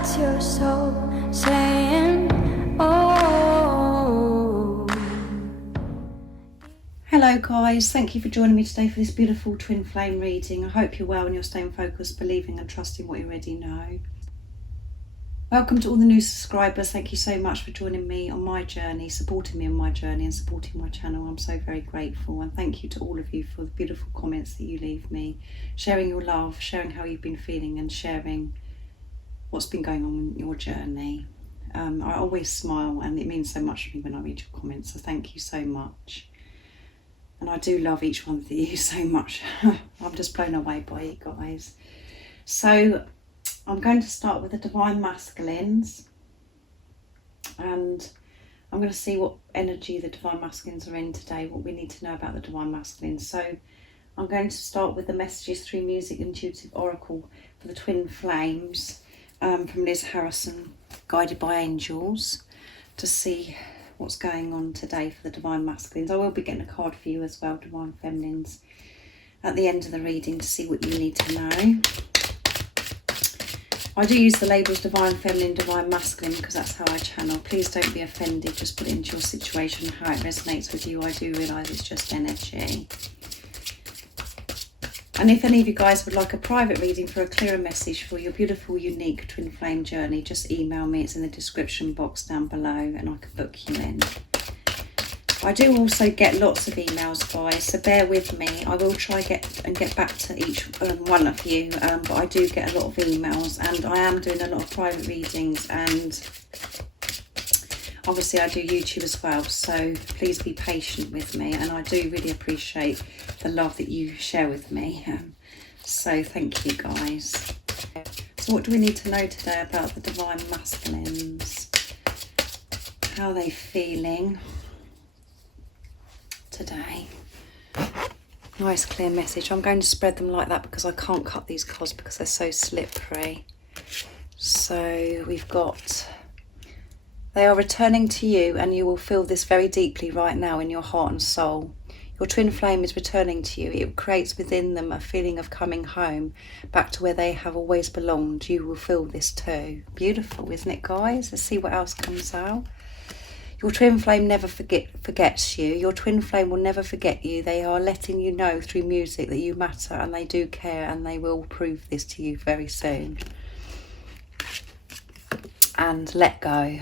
That's your soul saying, oh. Hello guys, thank you for joining me today for this beautiful twin flame reading. I hope you're well and you're staying focused, believing and trusting what you already know. Welcome to all the new subscribers. Thank you so much for joining me on my journey, supporting me on my journey and supporting my channel. I'm so very grateful, and thank you to all of you for the beautiful comments that you leave me, sharing your love, sharing how you've been feeling and sharing what's been going on in your journey. I always smile and it means so much to me when I read your comments, so thank you so much. And I do love each one of you so much. I'm just blown away by you guys. So I'm going to start with the Divine Masculines, and I'm going to see what energy the Divine Masculines are in today, what we need to know about the Divine Masculines. So I'm going to start with the Messages Through Music Intuitive Oracle for the Twin Flames from Liz Harrison, Guided by Angels, to see what's going on today for the Divine Masculines. I will be getting a card for you as well, Divine Feminines, at the end of the reading to see what you need to know. I do use the labels Divine Feminine, Divine Masculine because that's how I channel. Please don't be offended, just put it into your situation, how it resonates with you. I do realise it's just energy. And if any of you guys would like a private reading for a clearer message for your beautiful, unique twin flame journey, just email me. It's in the description box down below and I can book you in. I do also get lots of emails, guys, so bear with me. I will try get back to each one of you, but I do get a lot of emails, and I am doing a lot of private readings, and obviously I do YouTube as well, so please be patient with me, and I do really appreciate the love that you share with me. So thank you guys. So what do we need to know today about the Divine Masculines? How are they feeling today? Nice clear message. I'm going to spread them like that because I can't cut these cards because they're so slippery. So we've got, they are returning to you, and you will feel this very deeply right now in your heart and soul. Your twin flame is returning to you. It creates within them a feeling of coming home, back to where they have always belonged. You will feel this too. Beautiful, isn't it, guys? Let's see what else comes out. Your twin flame never forgets you. Your twin flame will never forget you. They are letting you know through music that you matter, and they do care, and they will prove this to you very soon. And let go.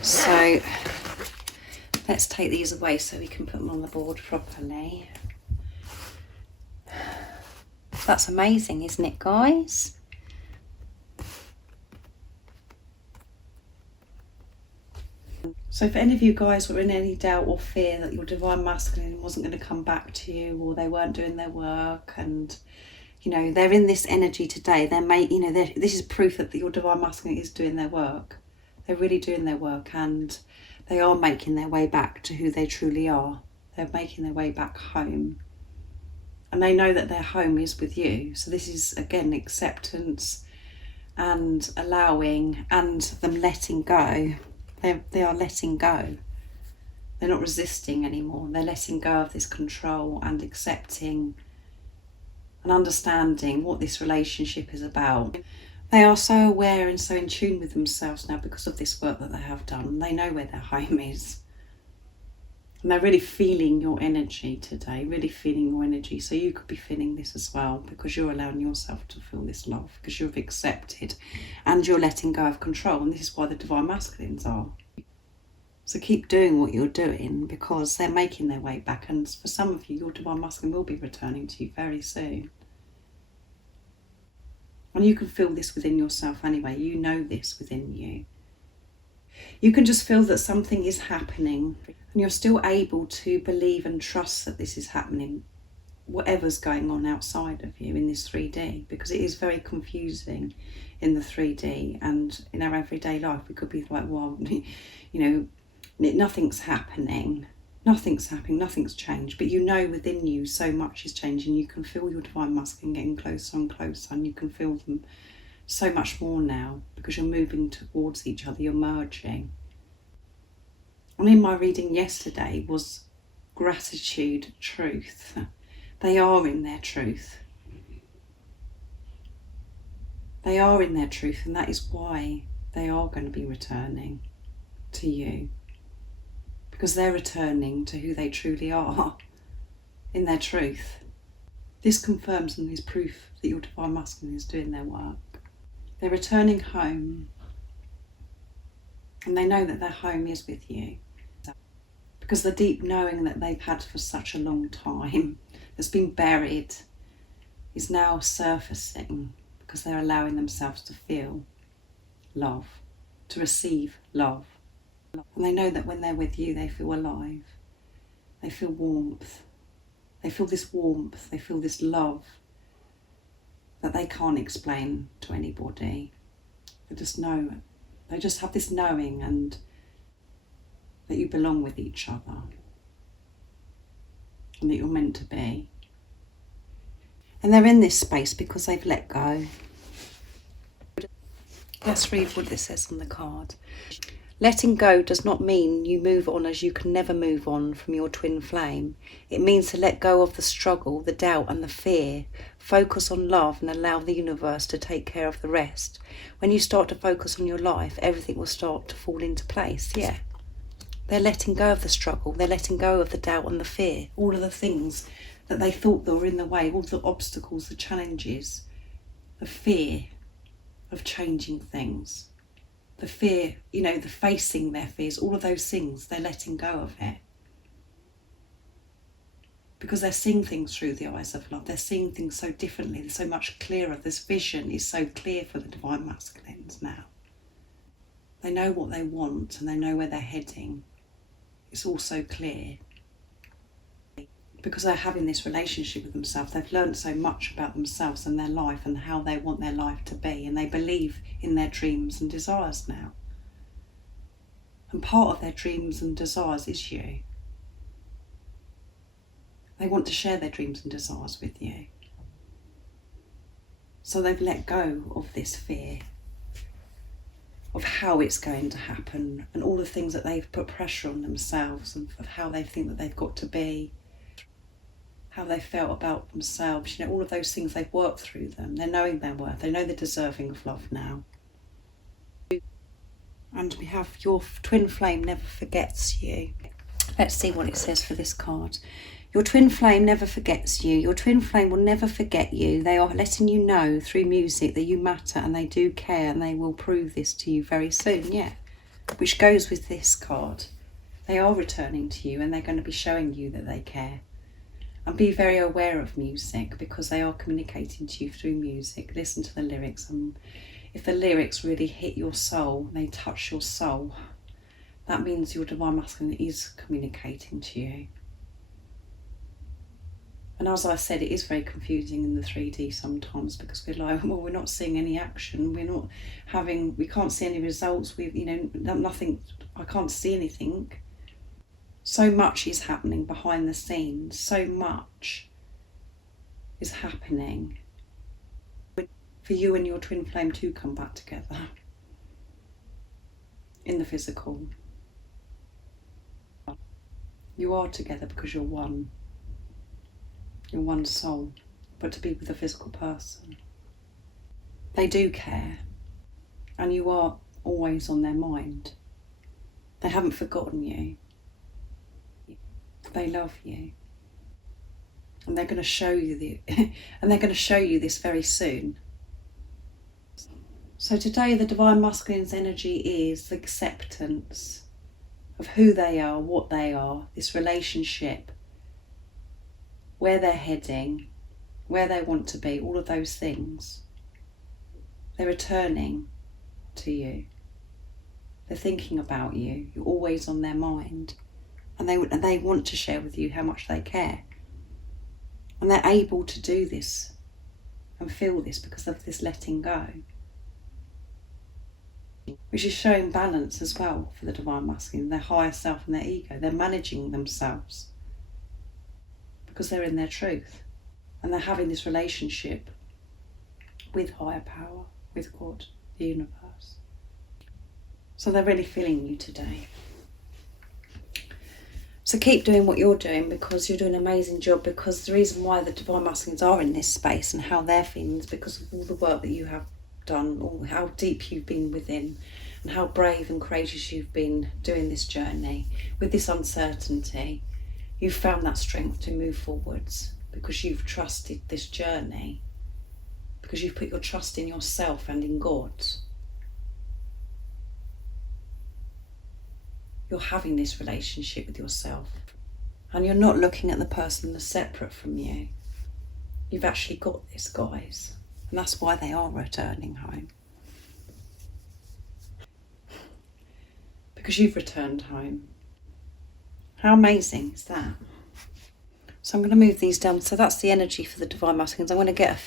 So let's take these away so we can put them on the board properly. That's amazing, isn't it, guys? So if any of you guys were in any doubt or fear that your Divine Masculine wasn't going to come back to you, or they weren't doing their work, and you know they're in this energy today, this is proof that your Divine Masculine is doing their work. They're really doing their work, and they are making their way back to who they truly are. They're making their way back home, and they know that their home is with you. So this is again acceptance and allowing, and them letting go. They are letting go. They're not resisting anymore. They're letting go of this control and accepting and understanding what this relationship is about. They are so aware and so in tune with themselves now because of this work that they have done. They know where their home is. And they're really feeling your energy today, really feeling your energy. So you could be feeling this as well because you're allowing yourself to feel this love because you've accepted and you're letting go of control. And this is why the Divine Masculines are. So keep doing what you're doing because they're making their way back. And for some of you, your Divine Masculine will be returning to you very soon. And you can feel this within yourself anyway. You know this within you. You can just feel that something is happening, and you're still able to believe and trust that this is happening, whatever's going on outside of you in this 3D, because it is very confusing in the 3D, and in our everyday life we could be like, well, nothing's happening, nothing's changed, but you know within you so much is changing. You can feel your Divine Masculine getting closer and closer, and you can feel them so much more now because you're moving towards each other, you're merging. And in my reading yesterday was gratitude, truth. They are in their truth. They are in their truth, and that is why they are going to be returning to you. Because they're returning to who they truly are in their truth. This confirms and is proof that your Divine Masculine is doing their work. They're returning home, and they know that their home is with you. Because the deep knowing that they've had for such a long time, that's been buried, is now surfacing, because they're allowing themselves to feel love, to receive love. And they know that when they're with you, they feel alive. They feel warmth. They feel this warmth. They feel this love that they can't explain to anybody. They just know. They just have this knowing, and that you belong with each other, and that you're meant to be. And they're in this space because they've let go. Let's read what this says on the card. Letting go does not mean you move on, as you can never move on from your twin flame. It means to let go of the struggle, the doubt and the fear. Focus on love and allow the universe to take care of the rest. When you start to focus on your life, everything will start to fall into place. Yeah. They're letting go of the struggle. They're letting go of the doubt and the fear. All of the things that they thought that were in the way, all the obstacles, the challenges, the fear of changing things. The fear, the facing their fears, all of those things, they're letting go of it. Because they're seeing things through the eyes of love. They're seeing things so differently. They're so much clearer. This vision is so clear for the Divine Masculines now. They know what they want and they know where they're heading. It's all so clear. Because they're having this relationship with themselves, they've learned so much about themselves and their life and how they want their life to be, and they believe in their dreams and desires now. And part of their dreams and desires is you. They want to share their dreams and desires with you. So they've let go of this fear of how it's going to happen, and all the things that they've put pressure on themselves, and of how they think that they've got to be, how they felt about themselves, all of those things, they've worked through them. They're knowing their worth. They know they're deserving of love now. And we have your twin flame never forgets you. Let's see what it says for this card. Your twin flame never forgets you. Your twin flame will never forget you. They are letting you know through music that you matter and they do care, and they will prove this to you very soon, yeah. Which goes with this card. They are returning to you, and they're going to be showing you that they care. And be very aware of music, because they are communicating to you through music. Listen to the lyrics, and if the lyrics really hit your soul, they touch your soul, that means your Divine Masculine is communicating to you. And as I said, it is very confusing in the 3D sometimes, because we're like, well, we're not seeing any action, we can't see any results, nothing, I can't see anything. So much is happening behind the scenes, so much is happening for you and your twin flame to come back together in the physical. You are together because you're one. You're one soul, but to be with a physical person. They do care, and you are always on their mind. They haven't forgotten you. They love you, and they're going to show you this very soon. So today, the Divine Masculine's energy is the acceptance of who they are, what they are, this relationship, where they're heading, where they want to be, all of those things. They're returning to you. They're thinking about you. You're always on their mind. And they want to share with you how much they care. And they're able to do this and feel this because of this letting go. Which is showing balance as well for the Divine Masculine, their higher self and their ego. They're managing themselves because they're in their truth. And they're having this relationship with higher power, with God, the universe. So they're really feeling you today. So keep doing what you're doing, because you're doing an amazing job, because the reason why the Divine Masculines are in this space and how they're feeling is because of all the work that you have done, or how deep you've been within, and how brave and courageous you've been doing this journey with this uncertainty. You've found that strength to move forwards because you've trusted this journey, because you've put your trust in yourself and in God. You're having this relationship with yourself, and you're not looking at the person as separate from you. You've actually got this, guys, and that's why they are returning home. Because you've returned home. How amazing is that? So I'm going to move these down. So that's the energy for the Divine Masculines. I'm going to get a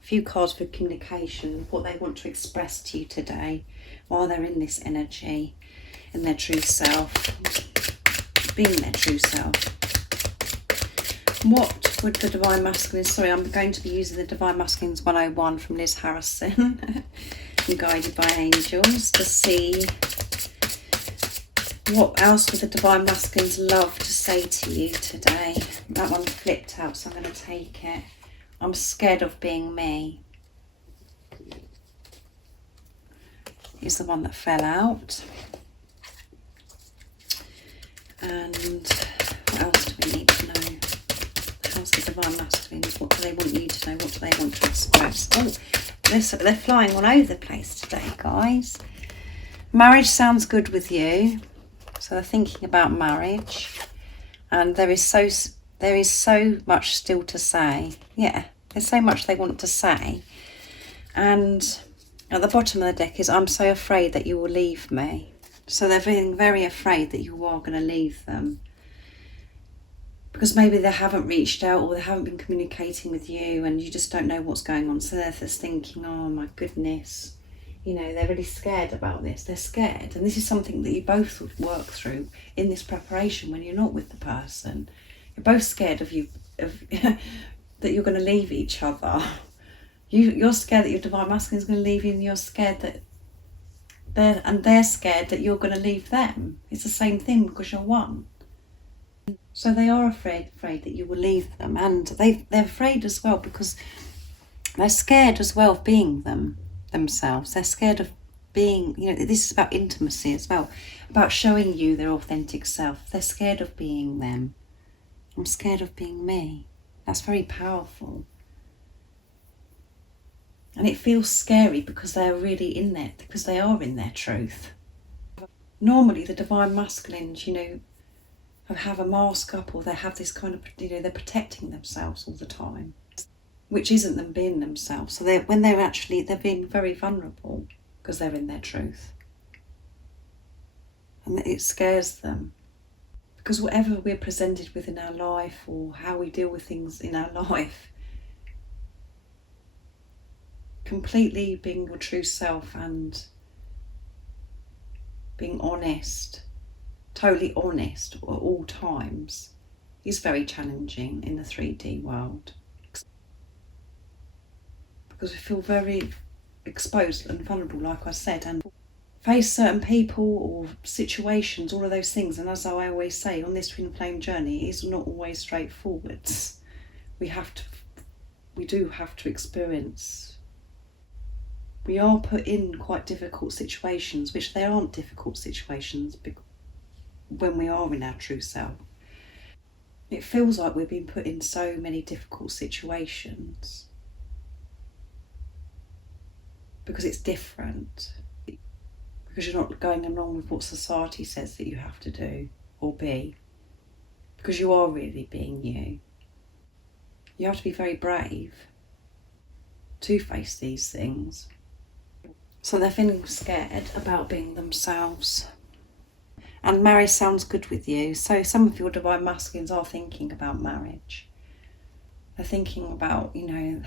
few cards for communication, what they want to express to you today while they're in this energy, in their true self, being their true self. What would the Divine Masculines, sorry, I'm going to be using the Divine Masculines 101 from Liz Harrison and Guided by Angels to see what else would the Divine Masculines love to say to you today. That one flipped out, so I'm going to take it. I'm scared of being me. Is the one that fell out. And what else do we need to know? How's the Divine Masculines? What do they want you to know? What do they want to express? Oh, they're flying all over the place today, guys. Marriage sounds good with you. So they're thinking about marriage, and there is so much still to say. Yeah, there's so much they want to say. And at the bottom of the deck is, I'm so afraid that you will leave me. So they're feeling very afraid that you are going to leave them. Because maybe they haven't reached out, or they haven't been communicating with you, and you just don't know what's going on. So they're just thinking, oh my goodness. You know, they're really scared about this. They're scared. And this is something that you both would work through in this preparation when you're not with the person. You're both scared of that you're going to leave each other. You're scared that your Divine Masculine is going to leave you, and you're scared that they're scared that you're going to leave them. It's the same thing because you're one. So they are afraid that you will leave them. And they're afraid as well because they're scared as well of being themselves. They're scared of being, this is about intimacy as well, about showing you their authentic self. They're scared of being them. I'm scared of being me. That's very powerful. And it feels scary because they're really in there, because they are in their truth. Normally the Divine Masculines, have a mask up, or they have this kind of, they're protecting themselves all the time, which isn't them being themselves. So they're being very vulnerable because they're in their truth. And it scares them. Because whatever we're presented with in our life, or how we deal with things in our life, completely being your true self and being honest, totally honest at all times, is very challenging in the 3D world. Because we feel very exposed and vulnerable, like I said, and face certain people or situations, all of those things. And as I always say, on this twin flame journey, it is not always straightforward. We do have to experience. We are put in quite difficult situations, which they aren't difficult situations when we are in our true self. It feels like we've been put in so many difficult situations because it's different, because you're not going along with what society says that you have to do or be, because you are really being you. You have to be very brave to face these things. So they're feeling scared about being themselves. And marriage sounds good with you. So some of your Divine Masculines are thinking about marriage. They're thinking about,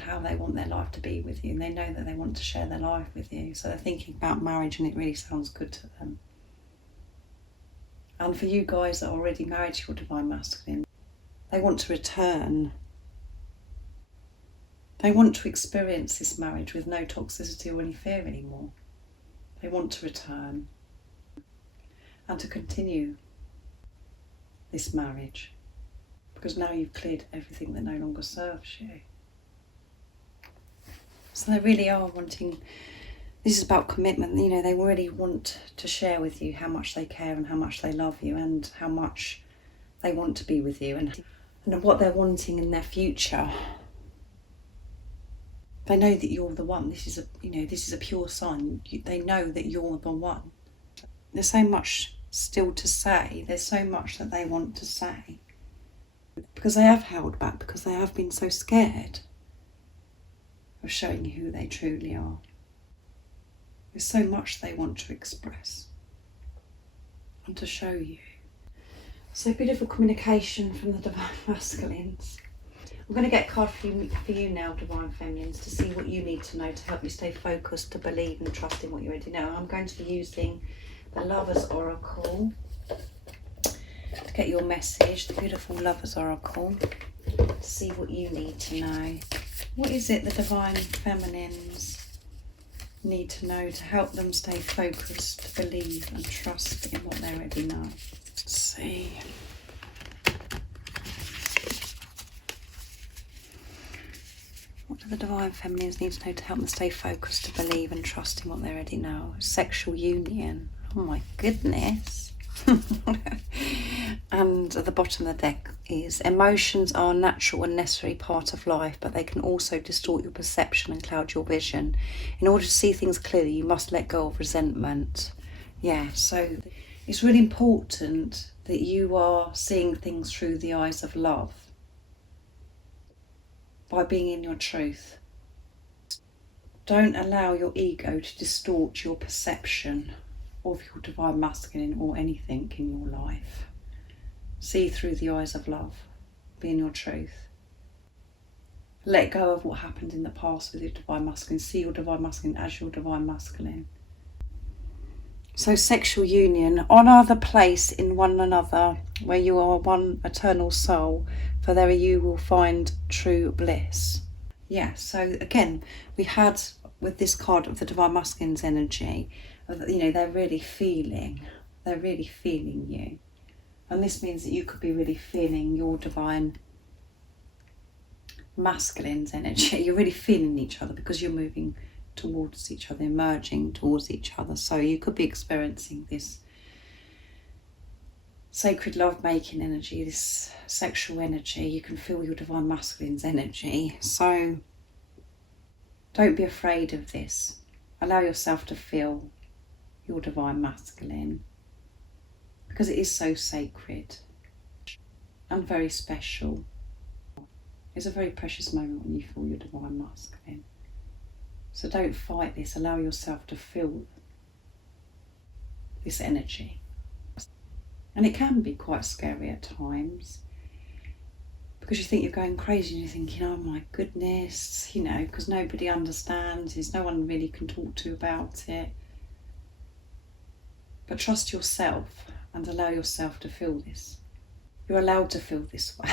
how they want their life to be with you. And they know that they want to share their life with you. So they're thinking about marriage, and it really sounds good to them. And for you guys that are already married to your Divine Masculine, they want to return. They want to experience this marriage with no toxicity or any fear anymore. They want to return and to continue this marriage, because now you've cleared everything that no longer serves you. So they really are wanting, this is about commitment, you know, they really want to share with you how much they care and how much they love you and how much they want to be with you and what they're wanting in their future. They know that you're the one. This is a pure sign. They know that you're the one. There's so much still to say. There's so much that they want to say. Because they have held back, because they have been so scared of showing you who they truly are. There's so much they want to express and to show you. So beautiful communication from the Divine Masculines. I'm going to get a card for you now, Divine Feminines, to see what you need to know to help you stay focused, to believe and trust in what you already know. I'm going to be using the Lovers Oracle to get your message, the beautiful Lovers Oracle, to see what you need to know. What is it the Divine Feminines need to know to help them stay focused, to believe and trust in what they already know? Let's see. What do the Divine Feminines need to know to help them stay focused, to believe and trust in what they already know? Sexual union. Oh my goodness. And at the bottom of the deck is, emotions are a natural and necessary part of life, but they can also distort your perception and cloud your vision. In order to see things clearly, you must let go of resentment. Yeah, so it's really important that you are seeing things through the eyes of love by being in your truth. Don't allow your ego to distort your perception of your Divine Masculine or anything in your life. See through the eyes of love. Be in your truth. Let go of what happened in the past with your Divine Masculine. See your Divine Masculine as your Divine Masculine. So sexual union, honour the place in one another where you are one eternal soul, for there you will find true bliss. Yeah, so again, we had with this card of the Divine Masculine's energy, you know, they're really feeling you. And this means that you could be really feeling your Divine Masculine's energy. You're really feeling each other because you're moving towards each other, emerging towards each other. So you could be experiencing this sacred love-making energy, this sexual energy. You can feel your Divine Masculine's energy. So don't be afraid of this. Allow yourself to feel your Divine Masculine, because it is so sacred and very special. It's a very precious moment when you feel your Divine Masculine. So don't fight this. Allow yourself to feel this energy. And it can be quite scary at times, because you think you're going crazy and you're thinking, oh my goodness, you know, because nobody understands. There's no one really can talk to about it. But trust yourself and allow yourself to feel this. You're allowed to feel this way.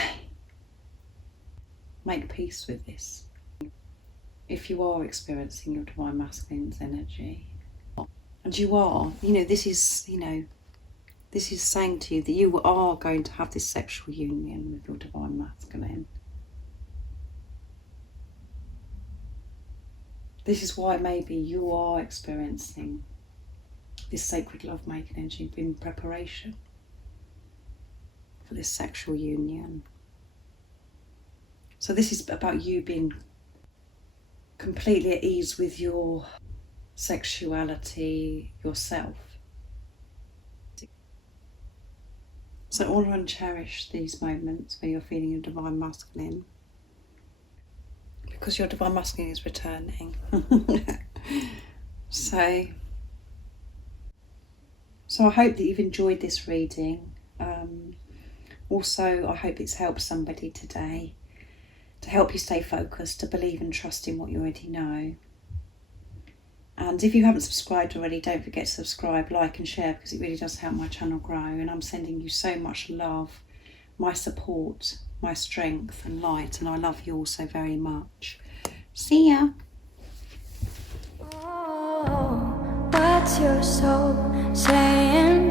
Make peace with this. If you are experiencing your Divine Masculine's energy, and you are, you know, this is saying to you that you are going to have this sexual union with your Divine Masculine. This is why maybe you are experiencing this sacred love-making energy in preparation for this sexual union. So this is about you being completely at ease with your sexuality, yourself. So honour and cherish these moments where you're feeling your Divine Masculine, because your Divine Masculine is returning. So I hope that you've enjoyed this reading. Also, I hope it's helped somebody today, to help you stay focused, to believe and trust in what you already know. And if you haven't subscribed already, don't forget to subscribe, like and share, because it really does help my channel grow. And I'm sending you so much love, my support, my strength and light, and I love you all so very much. See ya. Oh, what's your soul saying?